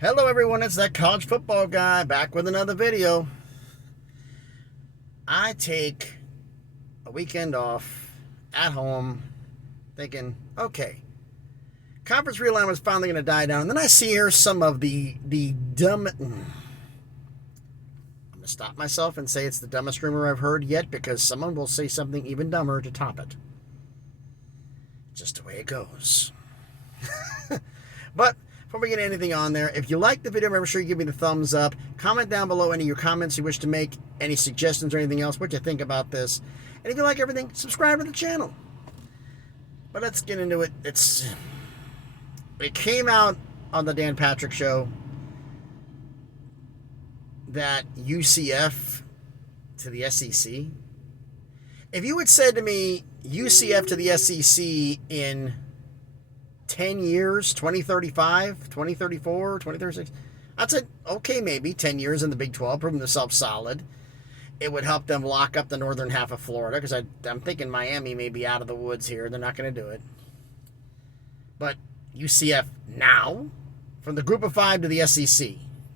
Hello everyone, it's that college football guy back with another video. I take a weekend off at home thinking, okay, conference realignment is finally going to die down. And then I see here some of the dumb... I'm going to stop myself and say it's the dumbest rumor I've heard yet, because someone will say something even dumber to top it. Just the way it goes. But before we get anything on there, if you like the video, make sure you give me the thumbs up. Comment down below any of your comments you wish to make, any suggestions or anything else, what you think about this. And if you like everything, subscribe to the channel. But let's get into it. It came out on the Dan Patrick Show that UCF to the SEC. If you had said to me UCF to the SEC in 10 years, 2035, 2034, 2036, I'd say, okay, maybe 10 years in the Big 12, proving themselves solid. It would help them lock up the northern half of Florida, because I'm thinking Miami may be out of the woods here. They're not going to do it. But UCF now, from the group of 5 to the SEC,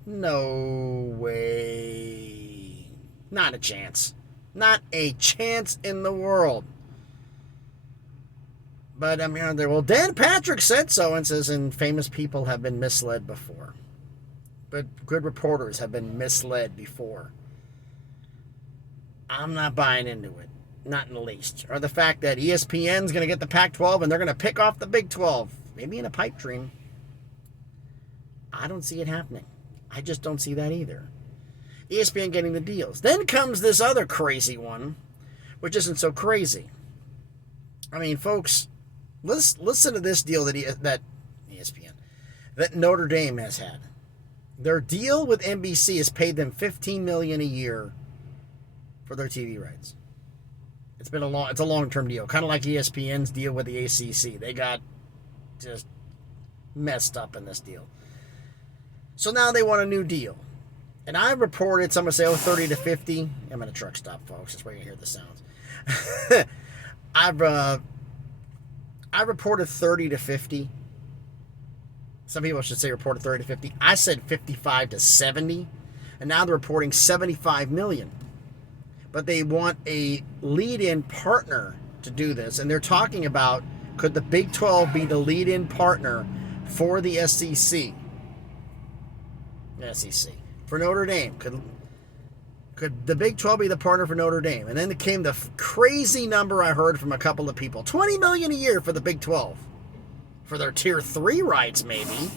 no way. Not a chance. Not a chance in the world. But I mean, well, Dan Patrick said so, and says, and famous people have been misled before. But good reporters have been misled before. I'm not buying into it. Not in the least. Or the fact that ESPN's going to get the Pac-12 and they're going to pick off the Big 12. Maybe in a pipe dream. I don't see it happening. I just don't see that either. ESPN getting the deals. Then comes this other crazy one, which isn't so crazy. I mean, folks, listen to this deal that ESPN, that Notre Dame has had. Their deal with NBC has paid them $15 million a year for their TV rights. It's a long-term deal, kind of like ESPN's deal with the ACC. They got just messed up in this deal. So now they want a new deal. And I reported, someone say, 30 to 50. I'm at a truck stop, folks. That's where you hear the sounds. I reported 30 to 50. Some people should say reported 30 to 50. I said 55 to 70. And now they're reporting 75 million. But they want a lead-in partner to do this. And they're talking about, could the Big 12 be the lead-in partner for the SEC? SEC. For Notre Dame. Could the Big 12 be the partner for Notre Dame? And then it came the crazy number I heard from a couple of people. $20 million a year for the Big 12. For their Tier 3 rights, maybe.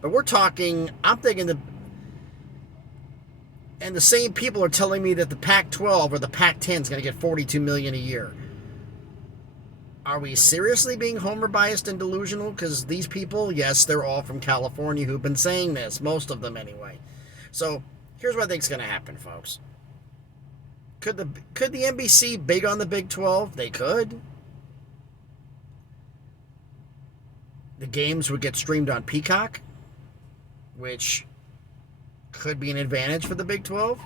But we're talking, I'm thinking and the same people are telling me that the Pac-12 or the Pac-10 is going to get $42 million a year. Are we seriously being homer biased and delusional? Because these people, yes, they're all from California who've been saying this. Most of them anyway. So here's what I think is going to happen, folks. Could the NBC big on the Big 12? They could. The games would get streamed on Peacock, which could be an advantage for the Big 12.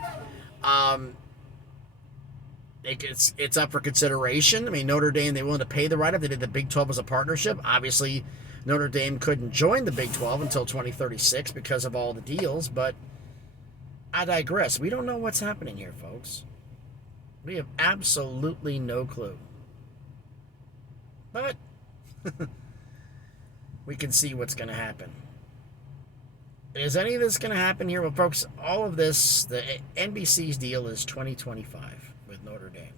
It's up for consideration. I mean, Notre Dame, they willing to pay the write-up. They did the Big 12 as a partnership. Obviously, Notre Dame couldn't join the Big 12 until 2036 because of all the deals, but I digress. We don't know what's happening here, folks. We have absolutely no clue. But we can see what's going to happen. Is any of this going to happen here? Well, folks, all of this, the NBC's deal is 2025 with Notre Dame.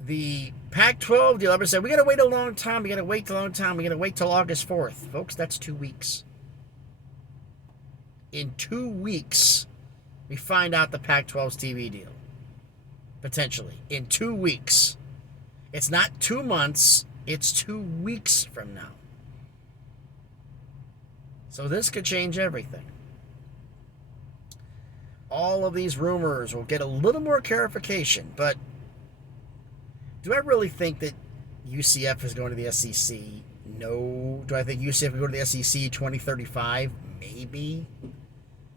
The Pac-12 deal, everybody said, we got to wait a long time. We got to wait a long time. We got to wait till August 4th. Folks, that's 2 weeks. In 2 weeks, we find out the Pac-12's TV deal. Potentially. In 2 weeks. It's not 2 months. It's 2 weeks from now. So this could change everything. All of these rumors will get a little more clarification, but do I really think that UCF is going to the SEC? No. Do I think UCF will go to the SEC 2035? Maybe.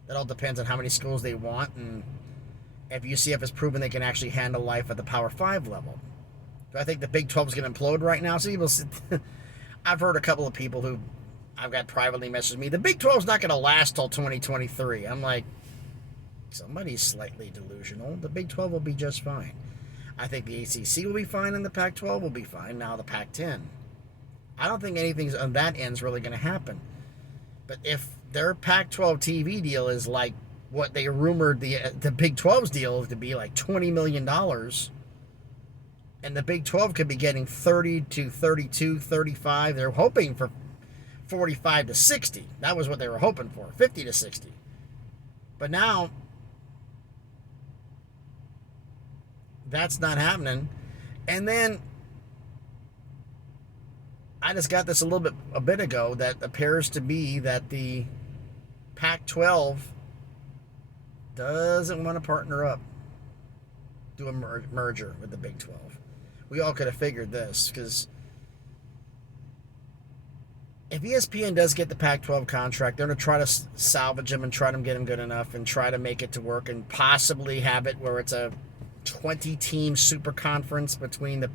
That all depends on how many schools they want, and if UCF has proven they can actually handle life at the Power 5 level. Do I think the Big 12 is going to implode right now? So I've heard a couple of people who I've got privately messaged me, the Big 12 is not going to last till 2023. I'm like, somebody's slightly delusional. The Big 12 will be just fine. I think the ACC will be fine and the Pac-12 will be fine. Now the Pac-10. I don't think anything on that end is really going to happen. But if their Pac-12 TV deal is like what they rumored the Big 12's deal to be, like $20 million, and the Big 12 could be getting 30 to 32, 35. They're hoping for 45 to 60. That was what they were hoping for, 50 to 60. But now, that's not happening. And then, I just got this a bit ago that appears to be that the Pac-12 doesn't want to partner up, do a merger with the Big 12. We all could have figured this, because if ESPN does get the Pac-12 contract, they're going to try to salvage him and try to get him good enough and try to make it to work and possibly have it where it's a 20-team super conference between the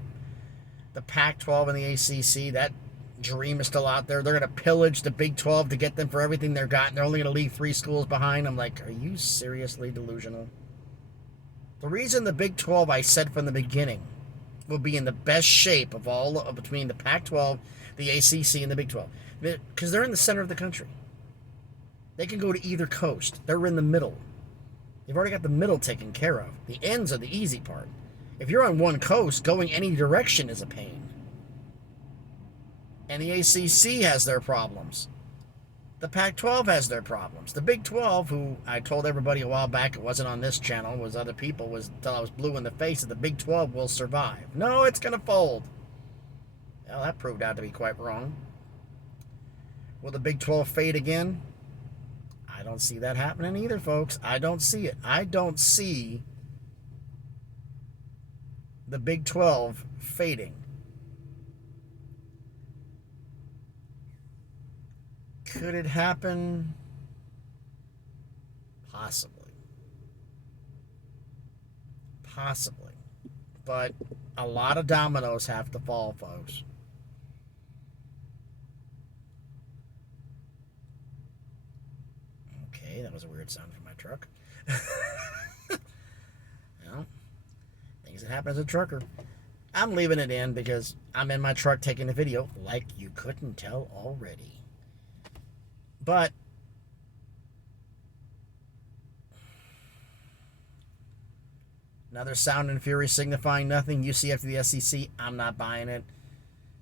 Pac-12 and the ACC. That dream is still out there. They're going to pillage the Big 12 to get them for everything they've got, and they're only going to leave 3 schools behind. I'm like, are you seriously delusional? The reason the Big 12, I said from the beginning, will be in the best shape of all between the Pac-12, the ACC, and the Big 12, because they're in the center of the country. They can go to either coast. They're in the middle. They've already got the middle taken care of. The ends are the easy part. If you're on one coast, going any direction is a pain. And the ACC has their problems. The Pac-12 has their problems. The Big 12, who I told everybody a while back, it wasn't on this channel, was other people, was until I was blue in the face, that the Big 12 will survive. No, it's going to fold. Well, that proved out to be quite wrong. Will the Big 12 fade again? I don't see that happening either, folks. I don't see it. I don't see the Big 12 fading. Could it happen? Possibly. Possibly. But a lot of dominoes have to fall, folks. Okay, that was a weird sound from my truck. Well, things that happen as a trucker. I'm leaving it in because I'm in my truck taking the video, like you couldn't tell already. But another sound and fury signifying nothing. UCF to the SEC, I'm not buying it.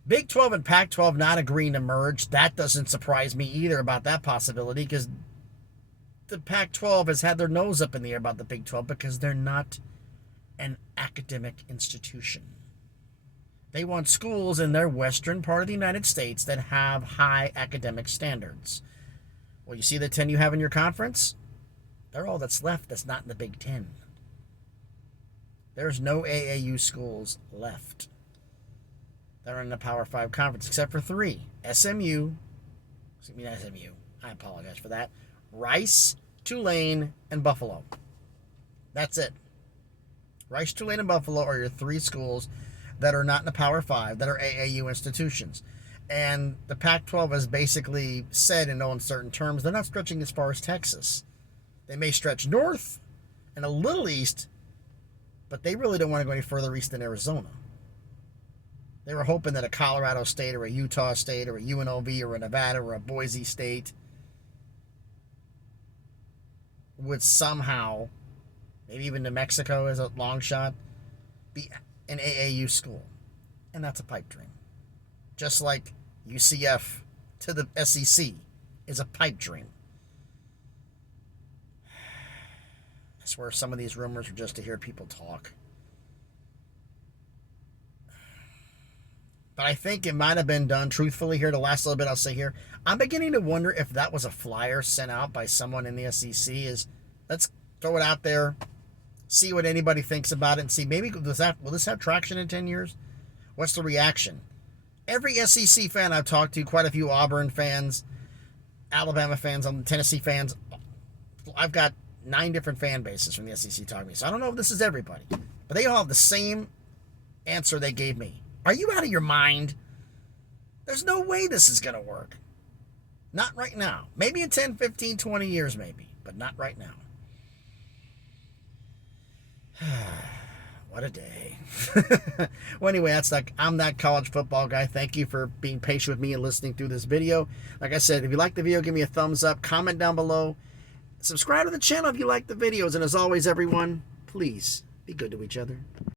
Big 12 and Pac-12 not agreeing to merge. That doesn't surprise me either about that possibility, because the Pac-12 has had their nose up in the air about the Big 12 because they're not an academic institution. They want schools in their western part of the United States that have high academic standards. Well, you see the 10 you have in your conference? They're all that's left that's not in the Big 10. There's no AAU schools left that are in the Power 5 conference, except for 3. SMU, I apologize for that. Rice, Tulane, and Buffalo. That's it. Rice, Tulane, and Buffalo are your 3 schools that are not in the Power 5, that are AAU institutions. And the Pac-12 has basically said in no uncertain terms, they're not stretching as far as Texas. They may stretch north and a little east, but they really don't want to go any further east than Arizona. They were hoping that a Colorado State or a Utah State or a UNLV or a Nevada or a Boise State would somehow, maybe even New Mexico as a long shot, be an AAU school. And that's a pipe dream. Just like UCF to the SEC is a pipe dream. I swear some of these rumors are just to hear people talk. But I think it might have been done truthfully here. The last little bit I'll say here, I'm beginning to wonder if that was a flyer sent out by someone in the SEC. Is let's throw it out there, see what anybody thinks about it, and see maybe will this have traction in 10 years? What's the reaction? Every SEC fan I've talked to, quite a few Auburn fans, Alabama fans, Tennessee fans, I've got 9 different fan bases from the SEC talking to me. So I don't know if this is everybody, but they all have the same answer they gave me. Are you out of your mind? There's no way this is going to work. Not right now. Maybe in 10, 15, 20 years, maybe. But not right now. What a day. Well, anyway, I'm that college football guy. Thank you for being patient with me and listening through this video. Like I said, if you like the video, give me a thumbs up. Comment down below. Subscribe to the channel if you like the videos. And as always, everyone, please be good to each other.